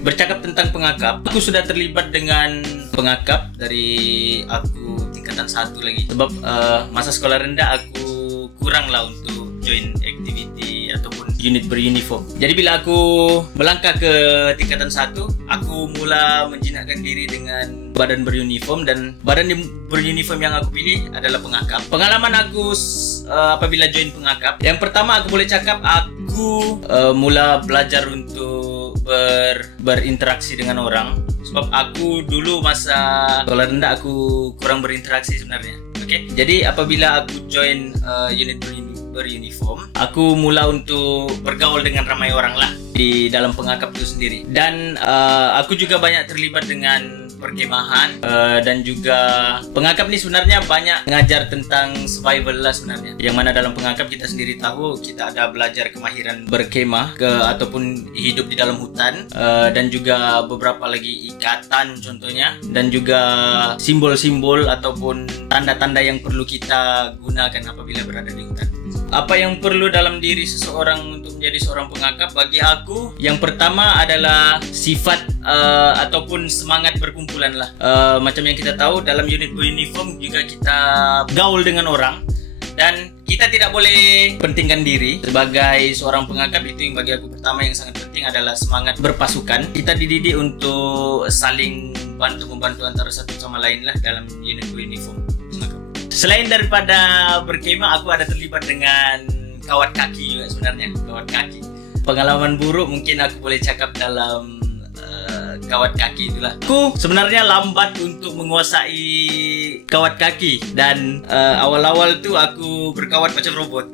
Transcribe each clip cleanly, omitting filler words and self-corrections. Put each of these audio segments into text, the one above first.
Bercakap tentang pengakap, aku sudah terlibat dengan pengakap dari aku tingkatan 1 lagi. Sebab masa sekolah rendah aku kurang lah untuk join activity ataupun unit beruniform. Jadi bila aku melangkah ke tingkatan 1, aku mula menjinakkan diri dengan badan beruniform, dan badan beruniform yang aku pilih adalah pengakap. Pengalaman aku apabila join pengakap, yang pertama aku boleh cakap aku mula belajar untuk berinteraksi dengan orang. Sebab aku dulu masa sekolah rendah aku kurang berinteraksi sebenarnya. Okay? Jadi apabila aku join unit beruniform, aku mula untuk bergaul dengan ramai orang lah di dalam pengakap itu sendiri. Dan aku juga banyak terlibat dengan perkemahan, dan juga pengakap ni sebenarnya banyak mengajar tentang survival lah sebenarnya. Yang mana dalam pengakap kita sendiri tahu kita ada belajar kemahiran berkemah ataupun hidup di dalam hutan, dan juga beberapa lagi ikatan contohnya, dan juga simbol-simbol ataupun tanda-tanda yang perlu kita gunakan apabila berada di hutan. Apa yang perlu dalam diri seseorang untuk menjadi seorang pengakap? Bagi aku, yang pertama adalah sifat ataupun semangat berkumpulan lah. Macam yang kita tahu dalam unit beruniform juga kita gaul dengan orang, dan kita tidak boleh pentingkan diri. Sebagai seorang pengakap, itu yang bagi aku pertama yang sangat penting adalah semangat berpasukan. Kita dididik untuk saling bantu-membantu antara satu sama lain lah dalam unit beruniform. Selain daripada berkemah, aku ada terlibat dengan kawat kaki juga sebenarnya. Kawat kaki. Pengalaman buruk mungkin aku boleh cakap dalam kawat kaki itulah. Aku sebenarnya lambat untuk menguasai kawat kaki, dan awal-awal tu aku berkawat macam robot.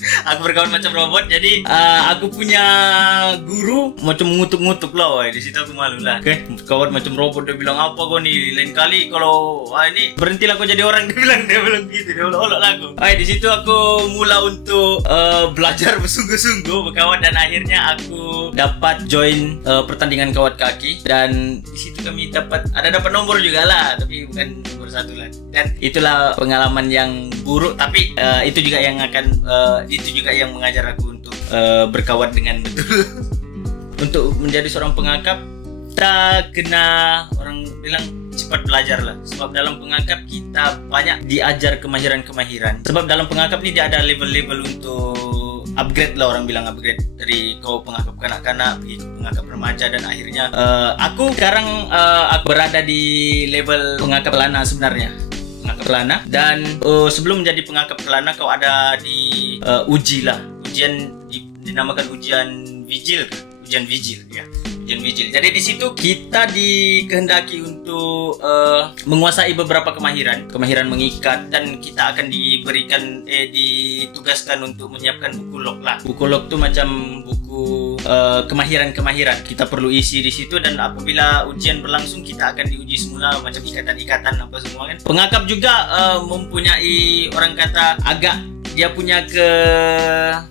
Aku berkawan macam robot. Jadi aku punya guru macam mengutuk-ngutuk lah. Di situ aku malu lah. Okay, kawan macam robot. Dia bilang, apa kau ni? Lain kali kalau ini berhentilah kau jadi orang. Dia bilang gitu. Dia olok-olok lah aku. Di situ aku mula untuk belajar bersungguh-sungguh berkawat, dan akhirnya aku dapat join pertandingan kawat kaki. Dan di situ kami dapat nomor juga lah, tapi bukan nomor 1 lah. Dan itulah pengalaman yang buruk, tapi itu juga yang mengajar aku untuk berkawat dengan betul. Untuk menjadi seorang pengakap, kita kena, orang bilang, cepat belajar lah. Sebab dalam pengakap kita banyak diajar kemahiran-kemahiran. Sebab dalam pengakap ni dia ada level-level untuk upgrade lah, orang bilang upgrade. Dari kau pengakap kanak-kanak pergi pengakap remaja, dan akhirnya aku sekarang aku berada di level pengakap pelana sebenarnya. Pengakap pelana. Dan sebelum menjadi pengakap pelana, kau ada di uji lah. Ujian dinamakan ujian vigil, ujian vigil ya. Ujian vigil. Jadi di situ kita dikehendaki untuk menguasai beberapa kemahiran mengikat, dan kita akan ditugaskan untuk menyiapkan buku log lah. Buku log tu macam buku kemahiran-kemahiran. Kita perlu isi di situ, dan apabila ujian berlangsung kita akan diuji semula macam ikatan-ikatan apa semua kan. Pengakap juga mempunyai, orang kata, agak dia punya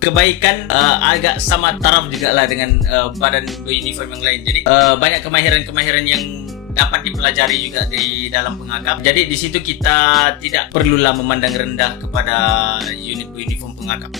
kebaikan agak sama taraf juga lah dengan badan beruniform yang lain. Jadi banyak kemahiran-kemahiran yang dapat dipelajari juga di dalam pengakap. Jadi di situ kita tidak perlulah memandang rendah kepada unit beruniform pengakap.